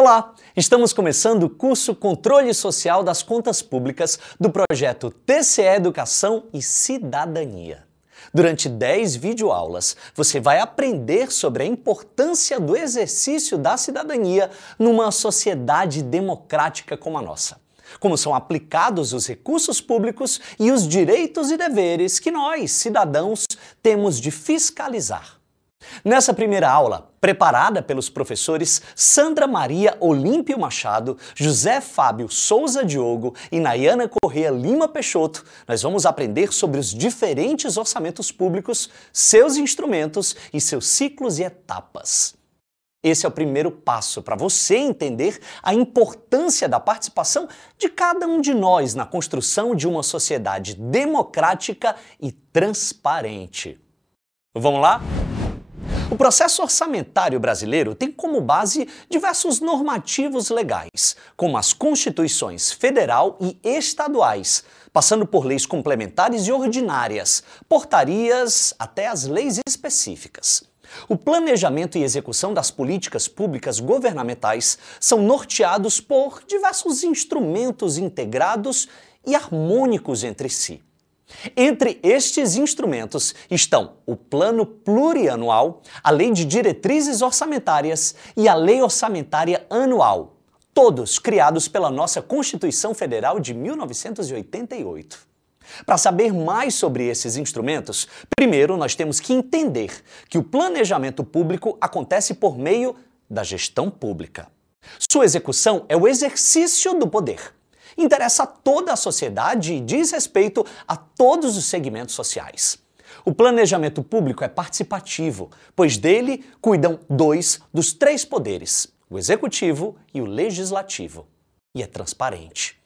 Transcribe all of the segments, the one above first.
Olá! Estamos começando o curso Controle Social das Contas Públicas do projeto TCE Educação e Cidadania. Durante 10 videoaulas, você vai aprender sobre a importância do exercício da cidadania numa sociedade democrática como a nossa. Como são aplicados os recursos públicos e os direitos e deveres que nós, cidadãos, temos de fiscalizar. Nessa primeira aula, preparada pelos professores Sandra Maria Olímpio Machado, José Fábio Souza Diogo e Nayana Corrêa Lima Peixoto, nós vamos aprender sobre os diferentes orçamentos públicos, seus instrumentos e seus ciclos e etapas. Esse é o primeiro passo para você entender a importância da participação de cada um de nós na construção de uma sociedade democrática e transparente. Vamos lá? O processo orçamentário brasileiro tem como base diversos normativos legais, como as constituições federal e estaduais, passando por leis complementares e ordinárias, portarias até as leis específicas. O planejamento e execução das políticas públicas governamentais são norteados por diversos instrumentos integrados e harmônicos entre si. Entre estes instrumentos estão o Plano Plurianual, a Lei de Diretrizes Orçamentárias e a Lei Orçamentária Anual, todos criados pela nossa Constituição Federal de 1988. Para saber mais sobre esses instrumentos, primeiro nós temos que entender que o planejamento público acontece por meio da gestão pública. Sua execução é o exercício do poder. Interessa a toda a sociedade e diz respeito a todos os segmentos sociais. O planejamento público é participativo, pois dele cuidam 2 dos 3 poderes, o executivo e o legislativo. E é transparente.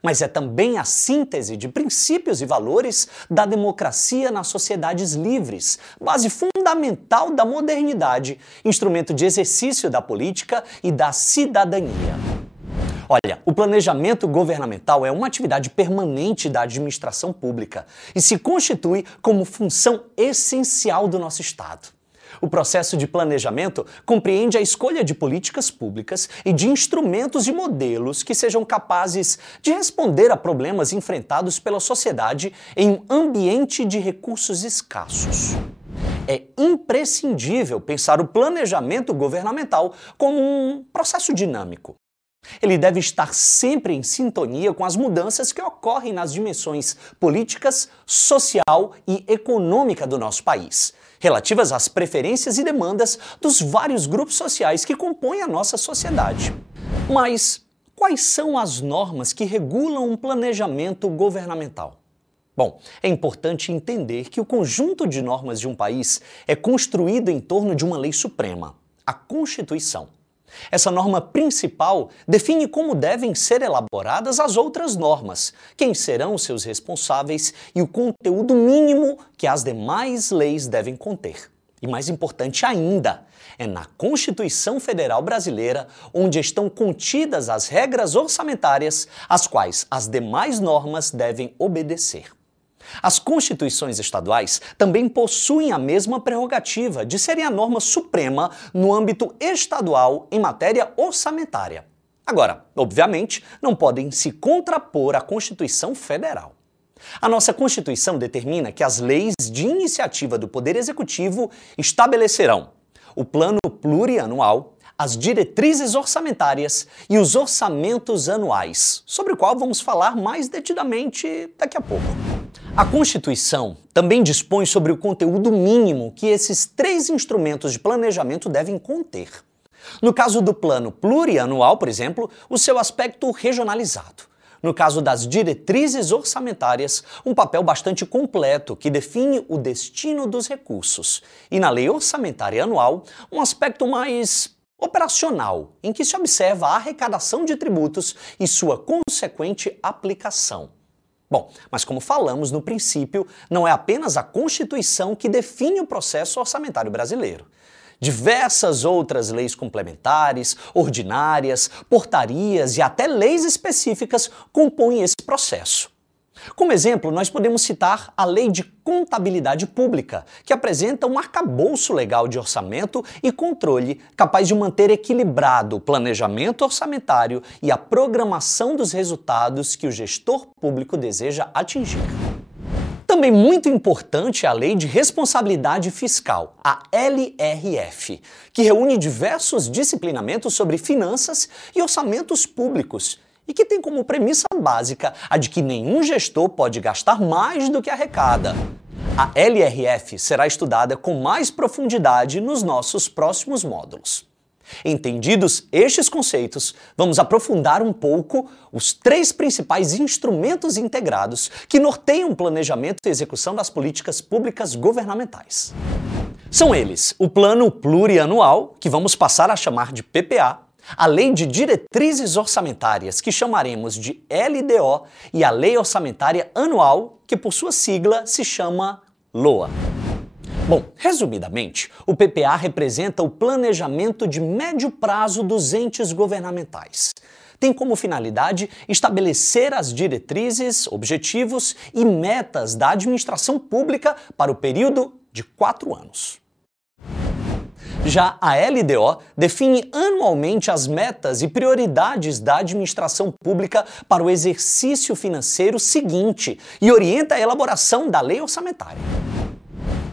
Mas é também a síntese de princípios e valores da democracia nas sociedades livres, base fundamental da modernidade, instrumento de exercício da política e da cidadania. Olha, o planejamento governamental é uma atividade permanente da administração pública e se constitui como função essencial do nosso Estado. O processo de planejamento compreende a escolha de políticas públicas e de instrumentos e modelos que sejam capazes de responder a problemas enfrentados pela sociedade em um ambiente de recursos escassos. É imprescindível pensar o planejamento governamental como um processo dinâmico. Ele deve estar sempre em sintonia com as mudanças que ocorrem nas dimensões políticas, social e econômica do nosso país, relativas às preferências e demandas dos vários grupos sociais que compõem a nossa sociedade. Mas quais são as normas que regulam um planejamento governamental? Bom, é importante entender que o conjunto de normas de um país é construído em torno de uma lei suprema, a Constituição. Essa norma principal define como devem ser elaboradas as outras normas, quem serão os seus responsáveis e o conteúdo mínimo que as demais leis devem conter. E mais importante ainda, é na Constituição Federal Brasileira onde estão contidas as regras orçamentárias às quais as demais normas devem obedecer. As constituições estaduais também possuem a mesma prerrogativa de serem a norma suprema no âmbito estadual em matéria orçamentária. Agora, obviamente, não podem se contrapor à Constituição Federal. A nossa Constituição determina que as leis de iniciativa do Poder Executivo estabelecerão o Plano Plurianual, as diretrizes orçamentárias e os orçamentos anuais, sobre o qual vamos falar mais detidamente daqui a pouco. A Constituição também dispõe sobre o conteúdo mínimo que esses 3 instrumentos de planejamento devem conter. No caso do Plano Plurianual, por exemplo, o seu aspecto regionalizado. No caso das diretrizes orçamentárias, um papel bastante completo que define o destino dos recursos. E na Lei Orçamentária Anual, um aspecto mais operacional, em que se observa a arrecadação de tributos e sua consequente aplicação. Bom, mas como falamos no princípio, não é apenas a Constituição que define o processo orçamentário brasileiro. Diversas outras leis complementares, ordinárias, portarias e até leis específicas compõem esse processo. Como exemplo, nós podemos citar a Lei de Contabilidade Pública, que apresenta um arcabouço legal de orçamento e controle capaz de manter equilibrado o planejamento orçamentário e a programação dos resultados que o gestor público deseja atingir. Também muito importante é a Lei de Responsabilidade Fiscal, a LRF, que reúne diversos disciplinamentos sobre finanças e orçamentos públicos e que tem como premissa básica a de que nenhum gestor pode gastar mais do que arrecada. A LRF será estudada com mais profundidade nos nossos próximos módulos. Entendidos estes conceitos, vamos aprofundar um pouco os 3 principais instrumentos integrados que norteiam o planejamento e execução das políticas públicas governamentais. São eles o Plano Plurianual, que vamos passar a chamar de PPA, a Lei de Diretrizes Orçamentárias, que chamaremos de LDO, e a Lei Orçamentária Anual, que por sua sigla se chama LOA. Bom, resumidamente, o PPA representa o planejamento de médio prazo dos entes governamentais. Tem como finalidade estabelecer as diretrizes, objetivos e metas da administração pública para o período de 4 anos. Já a LDO define anualmente as metas e prioridades da administração pública para o exercício financeiro seguinte e orienta a elaboração da lei orçamentária.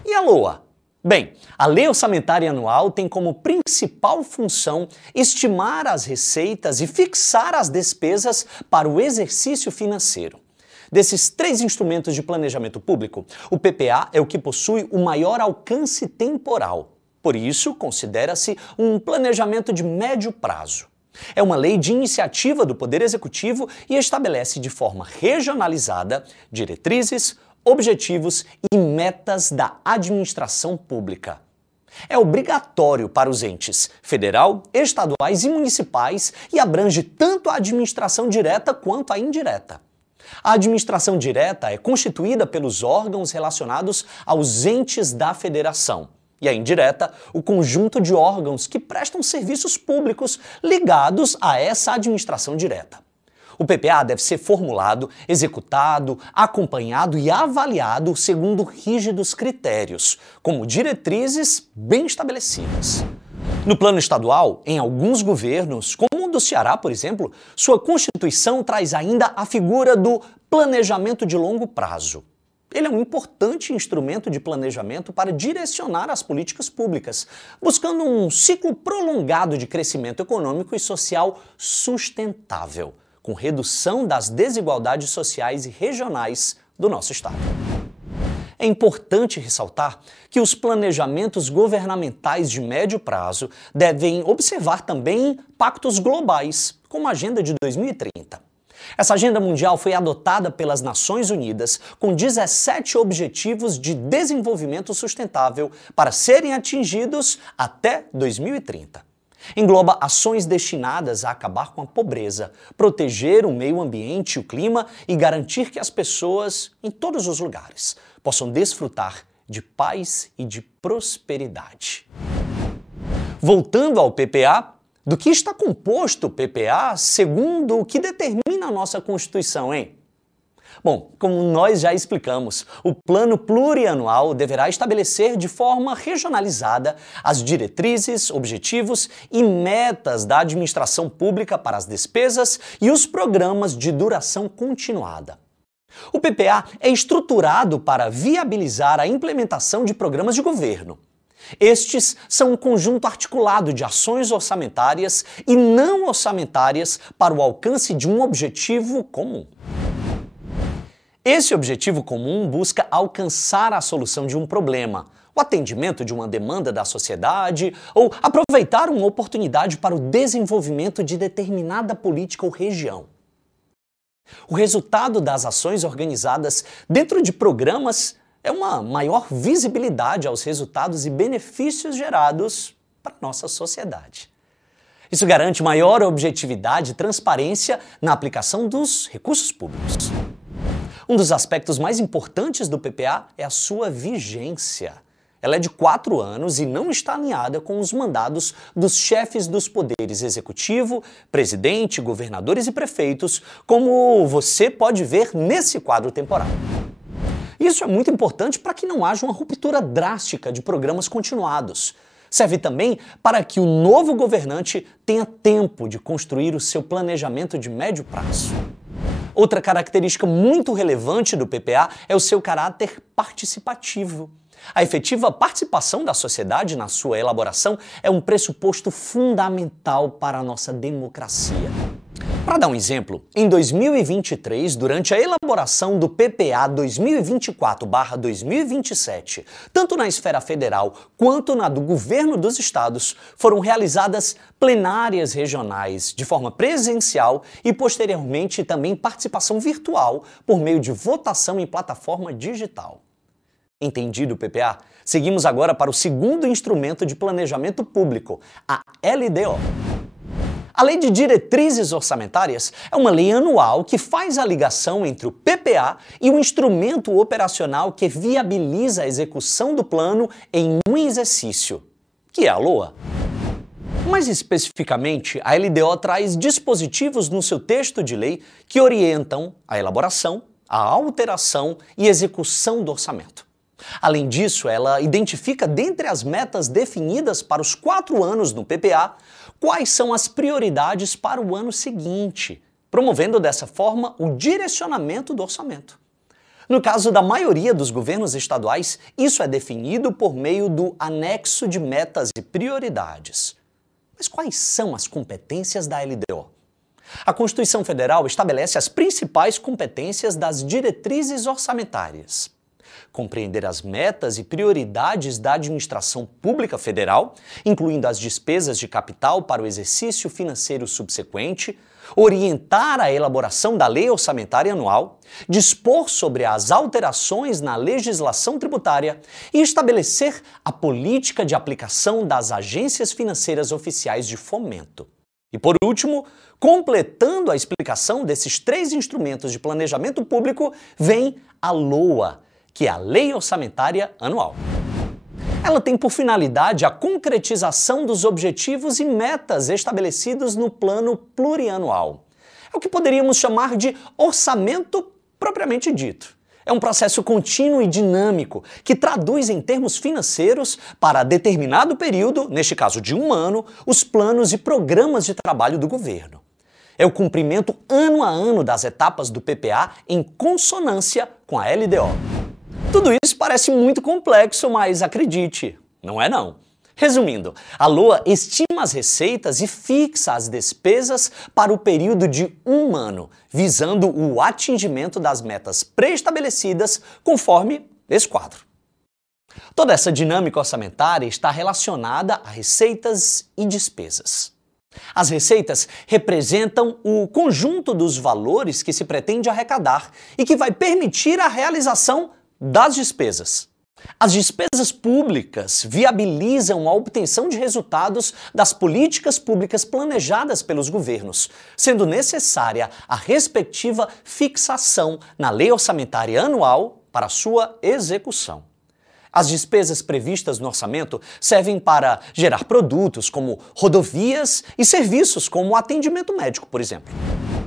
E a LOA? Bem, a Lei Orçamentária Anual tem como principal função estimar as receitas e fixar as despesas para o exercício financeiro. Desses 3 instrumentos de planejamento público, o PPA é o que possui o maior alcance temporal. Por isso, considera-se um planejamento de médio prazo. É uma lei de iniciativa do Poder Executivo e estabelece de forma regionalizada diretrizes, objetivos e metas da administração pública. É obrigatório para os entes federal, estaduais e municipais e abrange tanto a administração direta quanto a indireta. A administração direta é constituída pelos órgãos relacionados aos entes da federação. E a indireta, o conjunto de órgãos que prestam serviços públicos ligados a essa administração direta. O PPA deve ser formulado, executado, acompanhado e avaliado segundo rígidos critérios, como diretrizes bem estabelecidas. No plano estadual, em alguns governos, como o do Ceará, por exemplo, sua Constituição traz ainda a figura do planejamento de longo prazo. Ele é um importante instrumento de planejamento para direcionar as políticas públicas, buscando um ciclo prolongado de crescimento econômico e social sustentável, com redução das desigualdades sociais e regionais do nosso Estado. É importante ressaltar que os planejamentos governamentais de médio prazo devem observar também pactos globais, como a Agenda de 2030. Essa agenda mundial foi adotada pelas Nações Unidas com 17 objetivos de desenvolvimento sustentável para serem atingidos até 2030. Engloba ações destinadas a acabar com a pobreza, proteger o meio ambiente e o clima e garantir que as pessoas, em todos os lugares, possam desfrutar de paz e de prosperidade. Voltando ao PPA, do que está composto o PPA segundo o que determina a nossa Constituição, hein? Bom, como nós já explicamos, o Plano Plurianual deverá estabelecer de forma regionalizada as diretrizes, objetivos e metas da administração pública para as despesas e os programas de duração continuada. O PPA é estruturado para viabilizar a implementação de programas de governo. Estes são um conjunto articulado de ações orçamentárias e não orçamentárias para o alcance de um objetivo comum. Esse objetivo comum busca alcançar a solução de um problema, o atendimento de uma demanda da sociedade ou aproveitar uma oportunidade para o desenvolvimento de determinada política ou região. O resultado das ações organizadas dentro de programas é uma maior visibilidade aos resultados e benefícios gerados para a nossa sociedade. Isso garante maior objetividade e transparência na aplicação dos recursos públicos. Um dos aspectos mais importantes do PPA é a sua vigência. Ela é de 4 anos e não está alinhada com os mandados dos chefes dos poderes executivo, presidente, governadores e prefeitos, como você pode ver nesse quadro temporal. Isso é muito importante para que não haja uma ruptura drástica de programas continuados. Serve também para que o novo governante tenha tempo de construir o seu planejamento de médio prazo. Outra característica muito relevante do PPA é o seu caráter participativo. A efetiva participação da sociedade na sua elaboração é um pressuposto fundamental para a nossa democracia. Para dar um exemplo, em 2023, durante a elaboração do PPA 2024/2027, tanto na esfera federal quanto na do governo dos estados, foram realizadas plenárias regionais de forma presencial e posteriormente também participação virtual por meio de votação em plataforma digital. Entendido o PPA, seguimos agora para o segundo instrumento de planejamento público, a LDO. A Lei de Diretrizes Orçamentárias é uma lei anual que faz a ligação entre o PPA e o instrumento operacional que viabiliza a execução do plano em um exercício, que é a LOA. Mais especificamente, a LDO traz dispositivos no seu texto de lei que orientam a elaboração, a alteração e execução do orçamento. Além disso, ela identifica dentre as metas definidas para os 4 anos no PPA, quais são as prioridades para o ano seguinte, promovendo dessa forma o direcionamento do orçamento. No caso da maioria dos governos estaduais, isso é definido por meio do anexo de metas e prioridades. Mas quais são as competências da LDO? A Constituição Federal estabelece as principais competências das diretrizes orçamentárias: compreender as metas e prioridades da administração pública federal, incluindo as despesas de capital para o exercício financeiro subsequente, orientar a elaboração da lei orçamentária anual, dispor sobre as alterações na legislação tributária e estabelecer a política de aplicação das agências financeiras oficiais de fomento. E por último, completando a explicação desses 3 instrumentos de planejamento público, vem a LOA, que é a Lei Orçamentária Anual. Ela tem por finalidade a concretização dos objetivos e metas estabelecidos no plano plurianual. É o que poderíamos chamar de orçamento propriamente dito. É um processo contínuo e dinâmico que traduz em termos financeiros para determinado período, neste caso de 1 ano, os planos e programas de trabalho do governo. É o cumprimento ano a ano das etapas do PPA em consonância com a LDO. Tudo isso parece muito complexo, mas acredite, não é não. Resumindo, a LOA estima as receitas e fixa as despesas para o período de 1 ano, visando o atingimento das metas pré-estabelecidas conforme esse quadro. Toda essa dinâmica orçamentária está relacionada a receitas e despesas. As receitas representam o conjunto dos valores que se pretende arrecadar e que vai permitir a realização das despesas. As despesas públicas viabilizam a obtenção de resultados das políticas públicas planejadas pelos governos, sendo necessária a respectiva fixação na Lei Orçamentária Anual para sua execução. As despesas previstas no orçamento servem para gerar produtos como rodovias e serviços como o atendimento médico, por exemplo.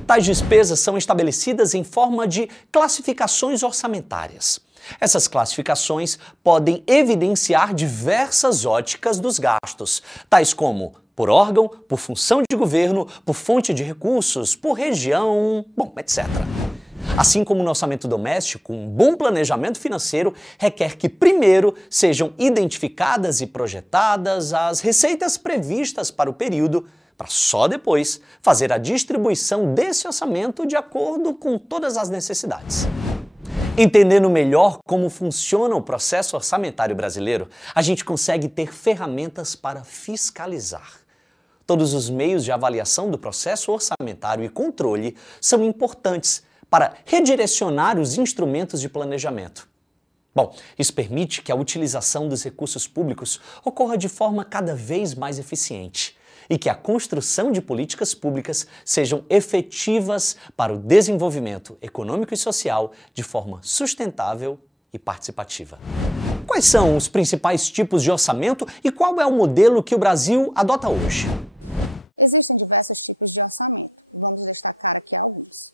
Tais despesas são estabelecidas em forma de classificações orçamentárias. Essas classificações podem evidenciar diversas óticas dos gastos, tais como por órgão, por função de governo, por fonte de recursos, por região, etc. Assim como no orçamento doméstico, um bom planejamento financeiro requer que primeiro sejam identificadas e projetadas as receitas previstas para o período, para só depois fazer a distribuição desse orçamento de acordo com todas as necessidades. Entendendo melhor como funciona o processo orçamentário brasileiro, a gente consegue ter ferramentas para fiscalizar. Todos os meios de avaliação do processo orçamentário e controle são importantes para redirecionar os instrumentos de planejamento. Bom, isso permite que a utilização dos recursos públicos ocorra de forma cada vez mais eficiente e que a construção de políticas públicas sejam efetivas para o desenvolvimento econômico e social de forma sustentável e participativa. Quais são os principais tipos de orçamento e qual é o modelo que o Brasil adota hoje? Existem diversos tipos de orçamento. Vamos destacar aqui alguns.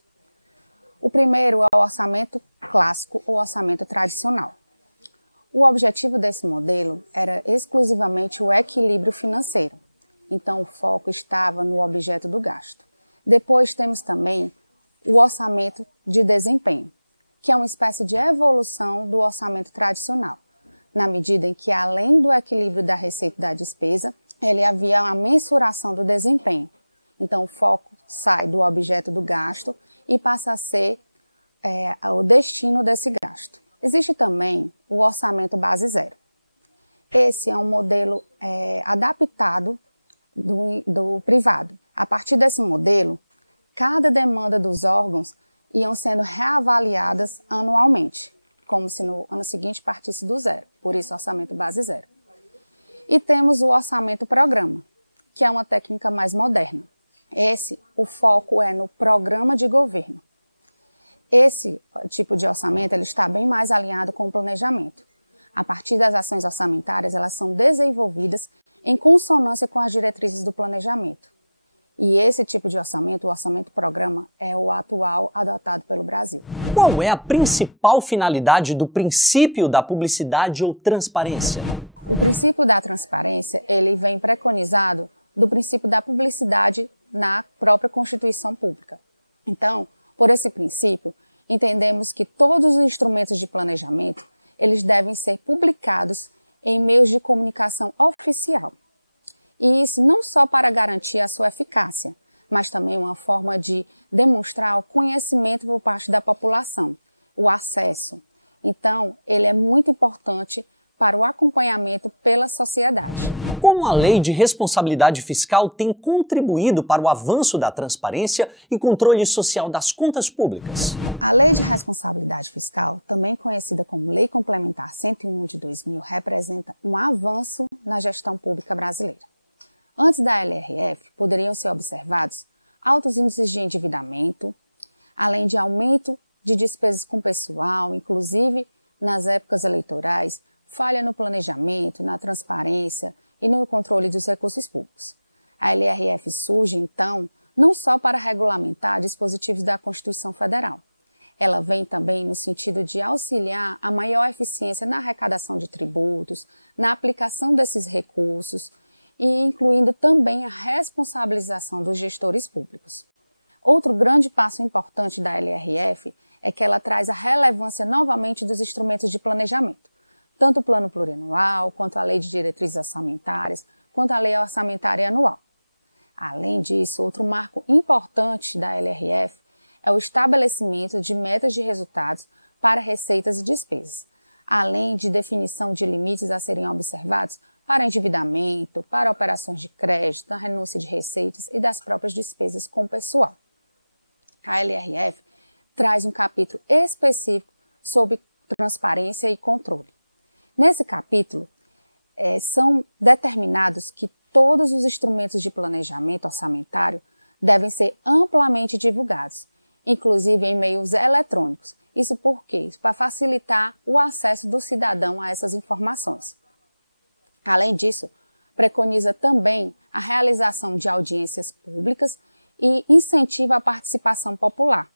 O primeiro é o orçamento clássico ou orçamento tradicional. O objetivo desse modelo era exclusivamente o equilíbrio financeiro. Então, o foco estava no objeto do gasto. Depois temos também o orçamento de desempenho, que é uma espécie de evolução do orçamento tradicional, na medida em que, além do equilíbrio da receita e da despesa, ele havia uma mensuração do desempenho. Então, o foco sai do objeto do gasto e passa a ser o destino desse gasto. Existe também o orçamento base zero. Esse é um modelo adaptado do privado. A partir desse modelo, cada demanda dos órgãos iam sendo reavaliadas anualmente, como se no ano seguinte partisse do zero, por isso orçamento base zero. E temos o orçamento programa, que é uma técnica mais moderna. O foco é no programa de governo. Esse tipo de orçamento ele está bem mais alinhado com o planejamento. A partir das ações orçamentárias, elas são desenvolvidas em consonância com as diretrizes do planejamento. E esse tipo de orçamento, o orçamento programa, é o atual adotado pelo Brasil. Qual é a principal finalidade do princípio da publicidade ou transparência? O princípio da transparência, ele vem preconizado do princípio da publicidade na própria Constituição Pública. Então, por esse princípio, entendemos que todos os instrumentos de planejamento, eles devem ser publicados em meios de comunicação oficial. E isso não só para garantir a sua eficácia, mas também uma forma de demonstrar o conhecimento por parte da população, o acesso. Então, ele é muito importante para o acompanhamento pela sociedade. Como a Lei de Responsabilidade Fiscal tem contribuído para o avanço da transparência e controle social das contas públicas? A Lei de Responsabilidade Fiscal, também conhecida como Lei Complementar 101 de 2000, representa um avanço na gestão pública brasileira. Antes da LRF, poderiam ser observados altos índices de endividamento, além de aumento de despesas com pessoal, inclusive nas épocas eleitorais, falha no planejamento, na transparência e no controle dos recursos públicos. A LRF surge, então, não só para regulamentar dispositivos da Constituição Federal. Ela vem também no sentido de auxiliar a maior eficiência na arrecadação de tributos, na aplicação desses recursos e incluindo também a responsabilização dos gestores públicos. Outro grande passo importante da LRF é que ela traz a relevância novamente dos instrumentos de planejamento, tanto o Plano Plurianual, quanto a Lei de Diretrizes Orçamentárias, quanto a Lei Orçamentária Anual. Além disso, outro marco importante da LRF é o estabelecimento de metas de resultados para receitas e despesas, além de definição de limites a serem observados para endividamento, para operações de crédito, a renúncia de receitas e das próprias despesas com o pessoal. A LRF traz um capítulo específico sobre transparência e controle. Nesse capítulo, são determinados que todos os instrumentos de planejamento orçamentário devem ser amplamente divulgados, inclusive em meios eletrônicos. Isso por quê? Para facilitar o acesso do cidadão a essas informações. Além disso, preconiza também a realização de audiências públicas e incentiva a participação popular.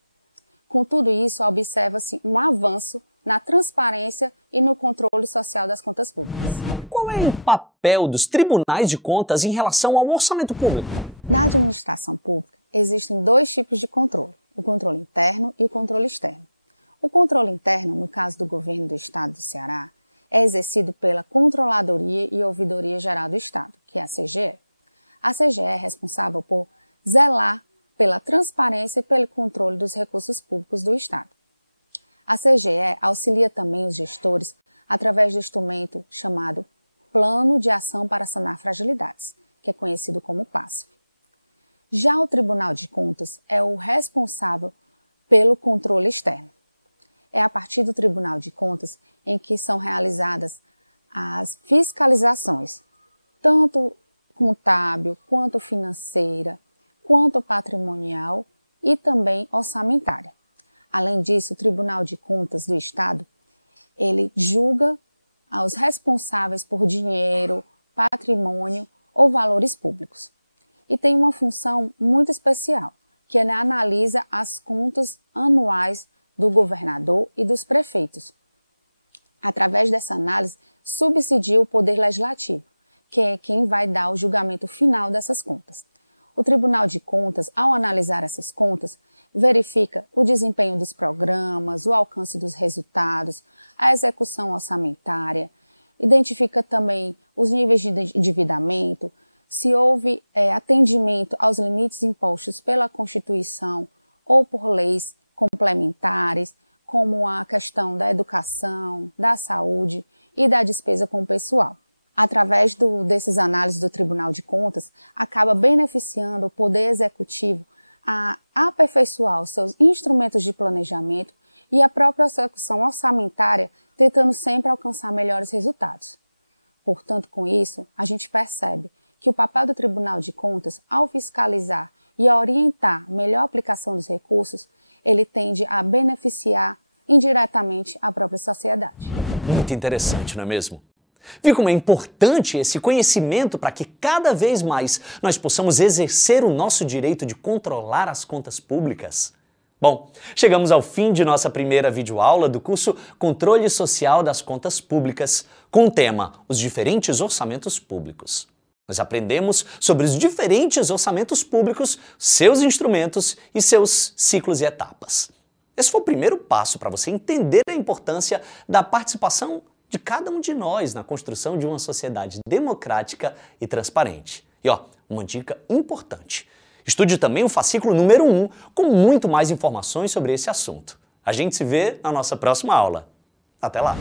Com tudo isso, observa-se um avanço na transparência e no controle social das contas públicas. Qual é o papel dos tribunais de contas em relação ao orçamento público? Na administração pública, existem dois tipos de controle, o controle interno e o controle externo. O controle interno, no caso do governo do Estado do Ceará, é exercido pela Controladoria e Ouvidoria Geral do Estado, que é a CGE. A CGE é responsável por zelar pela transparência e pelo controle dos recursos públicos do Estado. A CGE auxilia também os gestores através do instrumento chamado Plano de Ação para Sanar Fragilidades, que é conhecido como PASF. Já o Tribunal de Contas é o responsável pelo controle externo. É a partir do Tribunal de Contas em que são realizadas as fiscalizações, tanto contábil, quanto financeira, quanto patrimonial e também orçamentária. Além disso, o Tribunal de Contas do Estado, ele julga aos responsáveis por dinheiro, patrimônio ou valores públicos. E tem uma função muito especial, que ele analisa as contas anuais do governador e dos prefeitos. Através dessa análise, subsidia o Poder Legislativo, que é quem vai dar o julgamento final dessas contas. O Tribunal de Contas, ao analisar essas contas, verifica o desempenho dos programas, o alcance dos resultados, a execução orçamentária, identifica também os níveis de endividamento, se houve atendimento aos limites impostos pela Constituição ou por leis complementares, como a questão da educação, da saúde e da despesa com o pessoal. Através desses análises do Tribunal de Contas, acaba beneficiando o Poder Executivo a aperfeiçoar os seus instrumentos de planejamento e a própria execução orçamentária, tentando sempre alcançar melhores resultados. Portanto, com isso, a gente percebe que o papel do Tribunal de Contas, ao fiscalizar e orientar a melhor aplicação dos recursos, ele tende a beneficiar indiretamente a própria sociedade. Muito interessante, não é mesmo? Viu como é importante esse conhecimento para que cada vez mais nós possamos exercer o nosso direito de controlar as contas públicas? Bom, chegamos ao fim de nossa primeira videoaula do curso Controle Social das Contas Públicas, com o tema Os Diferentes Orçamentos Públicos. Nós aprendemos sobre os diferentes orçamentos públicos, seus instrumentos e seus ciclos e etapas. Esse foi o primeiro passo para você entender a importância da participação de cada um de nós na construção de uma sociedade democrática e transparente. E uma dica importante. Estude também o fascículo número 1, com muito mais informações sobre esse assunto. A gente se vê na nossa próxima aula. Até lá!